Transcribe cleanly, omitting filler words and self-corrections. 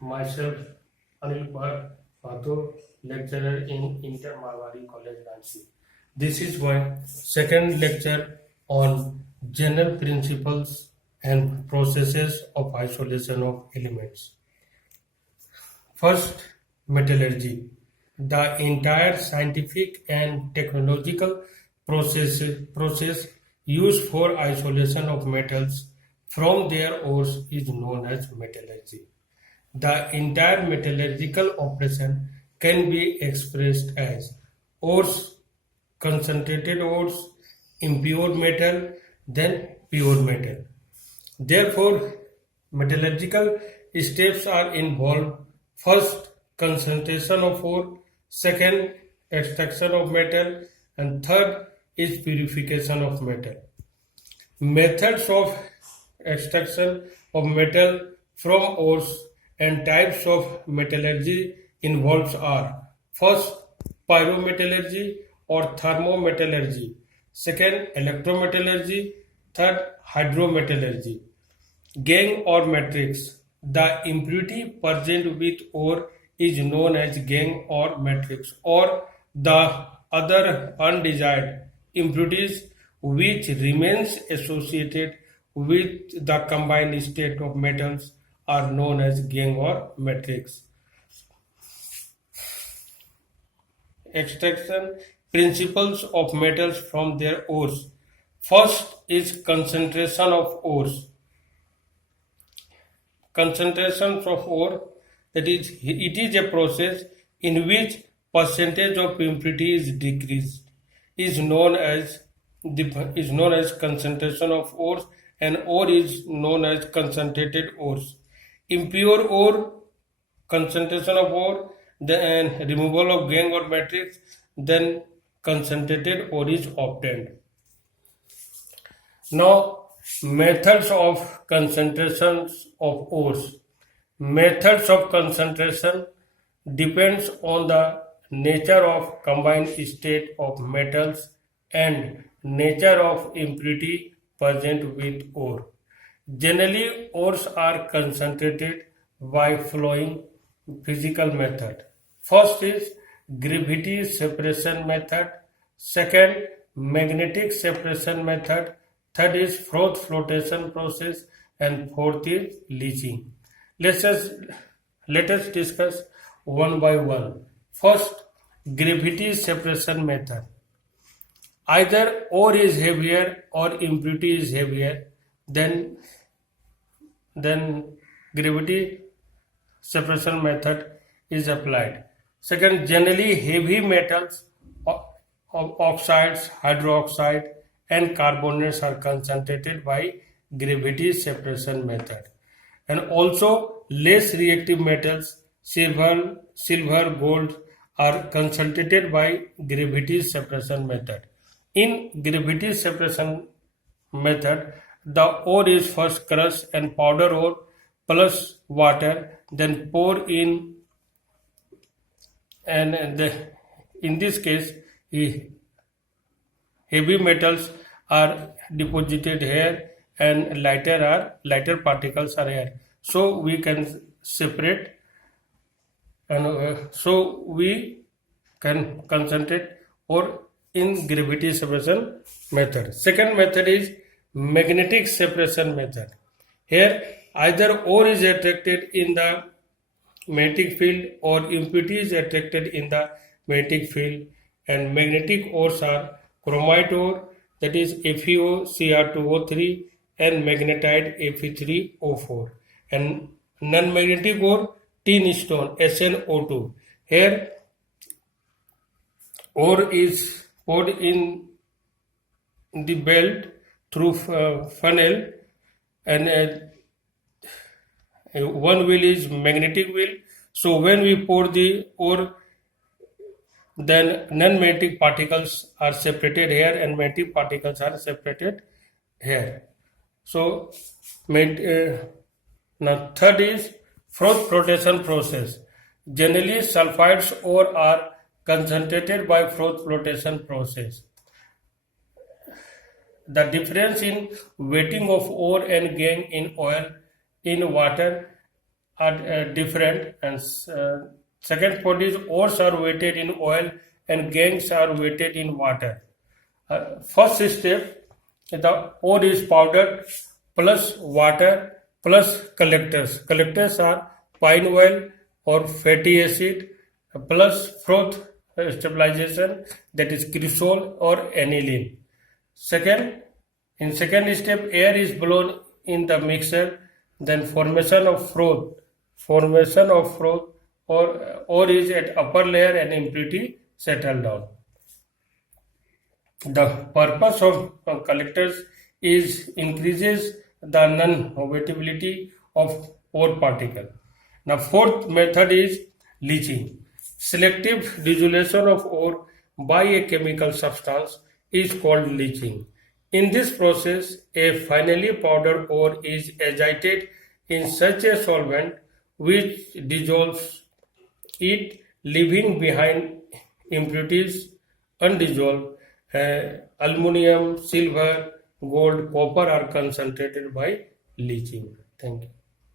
Myself, Anil Kumar Mathur, lecturer in Inter Marwari College, Ranchi. This is my second lecture on general principles and processes of isolation of elements. First, metallurgy. The entire scientific and technological process used for isolation of metals from their ores is known as metallurgy. The entire metallurgical operation can be expressed as ores, concentrated ores, impure metal, then pure metal. Therefore, metallurgical steps are involved. First, concentration of ore, second, extraction of metal, and third is purification of metal. Methods of extraction of metal from ores and types of metallurgy involved are: first, pyrometallurgy or thermometallurgy; second, electrometallurgy; third, hydrometallurgy. Gangue or matrix. The impurity present with ore is known as gangue or matrix, or the other undesired impurities which remains associated with the combined state of metals are known as gangue or matrix. Extraction principles of metals from their ores. First is concentration of ores. Concentration of ore, that is, it is a process in which percentage of impurity is decreased, is known as concentration of ores, and ore is known as concentrated ores. Impure ore, concentration of ore, then removal of gangue or matrix, then concentrated ore is obtained. Now, methods of concentrations of ores. Methods of concentration depends on the nature of combined state of metals and nature of impurity present with ore. Generally, ores are concentrated by following physical method. First is gravity separation method, second magnetic separation method, third is froth flotation process, and fourth is leaching. Let us discuss one by one. First, gravity separation method. Either ore is heavier or impurity is heavier, then gravity separation method is applied. Second, generally heavy metals, oxides, hydroxide, and carbonates are concentrated by gravity separation method. And also less reactive metals, silver, gold, are concentrated by gravity separation method. In gravity separation method, the ore is first crushed and powder ore plus water, then pour in, and in this case heavy metals are deposited here and lighter particles are here, so we can separate, and so we can concentrate ore in gravity separation method. Second method is magnetic separation method. Here either ore is attracted in the magnetic field or impurity is attracted in the magnetic field, and magnetic ores are chromite ore, that is FeO Cr2O3, and magnetite Fe3O4, and non-magnetic ore tin stone SnO2. Here ore is poured in the belt through funnel, and one wheel is magnetic wheel. So when we pour the ore, then non-magnetic particles are separated here and magnetic particles are separated here. So now third is froth flotation process. Generally sulfides ore are concentrated by froth flotation process. The difference in weighting of ore and gangue in oil in water are different, and second point is ores are weighted in oil and gangs are weighted in water. First step, the ore is powdered plus water plus collectors. Collectors are pine oil or fatty acid plus froth stabilization, that is cresol or aniline. Second, in second step, air is blown in the mixer, then formation of froth or is at upper layer and impurity settle down. The purpose of collectors is increases the non-wettability of ore particle. Now fourth method is leaching. Selective dissolution of ore by a chemical substance is called leaching. In this process, a finely powdered ore is agitated in such a solvent which dissolves it, leaving behind impurities undissolved. Aluminum, silver, gold, copper are concentrated by leaching. Thank you.